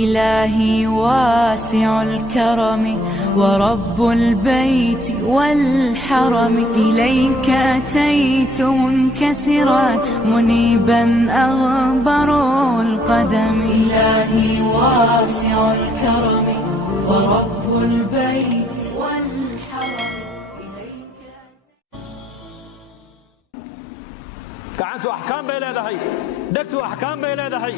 إلهي واسع الكرم ورب البيت والحرم، إليك أتيت منكسرا منيبا أغبر القدم. إلهي واسع الكرم ورب البيت والحرم، إليك gacantu axkaam bay leedahay, dhegtu axkaam bay leedahay,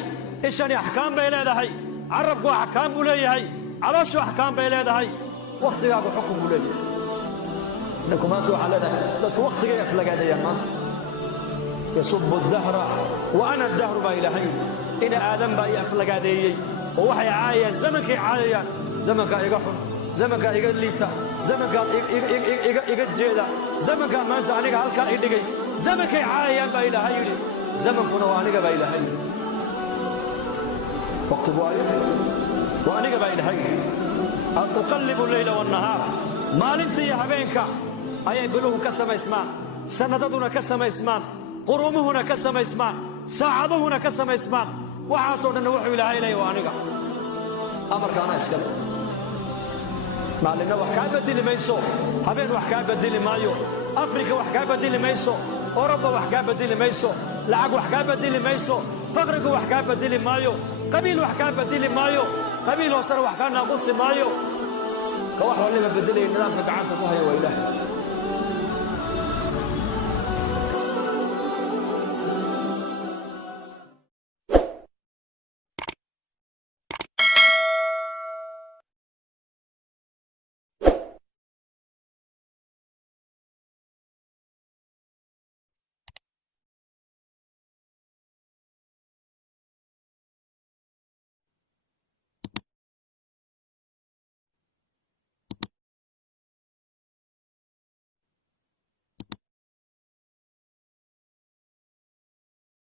ishani axkaam bay leedahay, carabku axkaam buu leeyahay, calooshu axkaam bay leedahay, wakhtigaagu xukun buu leeyahay. ninku maanta waxaa leedahay dadku wakhtigay aflagaadayaan maanta. yasubu dahra wa ana dahru baa ilaahay ina aadan baa i aflagaadeeyey oo waxay caayayaan zamankay caayayaan. zamankaa iga xun, zamankaa iga liita, zamankaa iga jeeda, zamankaa maanta aniga halkaa i dhigay, zamankay caayayaan baa ilaahay yidhi. zamankuna waa aniga baa ilaahay yidhi. waqtigu waa aniga baa ilaahay yidhi. uqallibu leyla wannahaar, maalinta iyo habeenka ayay biluhu ka samaysmaan, sannadaduna ka samaysmaan, qurumuhuna ka samaysmaan, saacaduhuna ka samaysmaan. waxaasoo dhanna wuxuu ilaahay leeyahay waa aniga. amarkaana iskale. maalinna wax kaa bedeli mayso, habeen wax kaa bedeli maayo, afrika wax kaa bedeli mayso, oroba wax kaa bedeli mayso, lacag wax kaa bedeli mayso, faqrigu wax kaa bedeli maayo, qabiil wax kaa bedeli maayo, qabiil hoosena wax kaa naaqusi maayo. ka wax waliba bedelaya nidaamka gacanta ku haya waa ilaahay.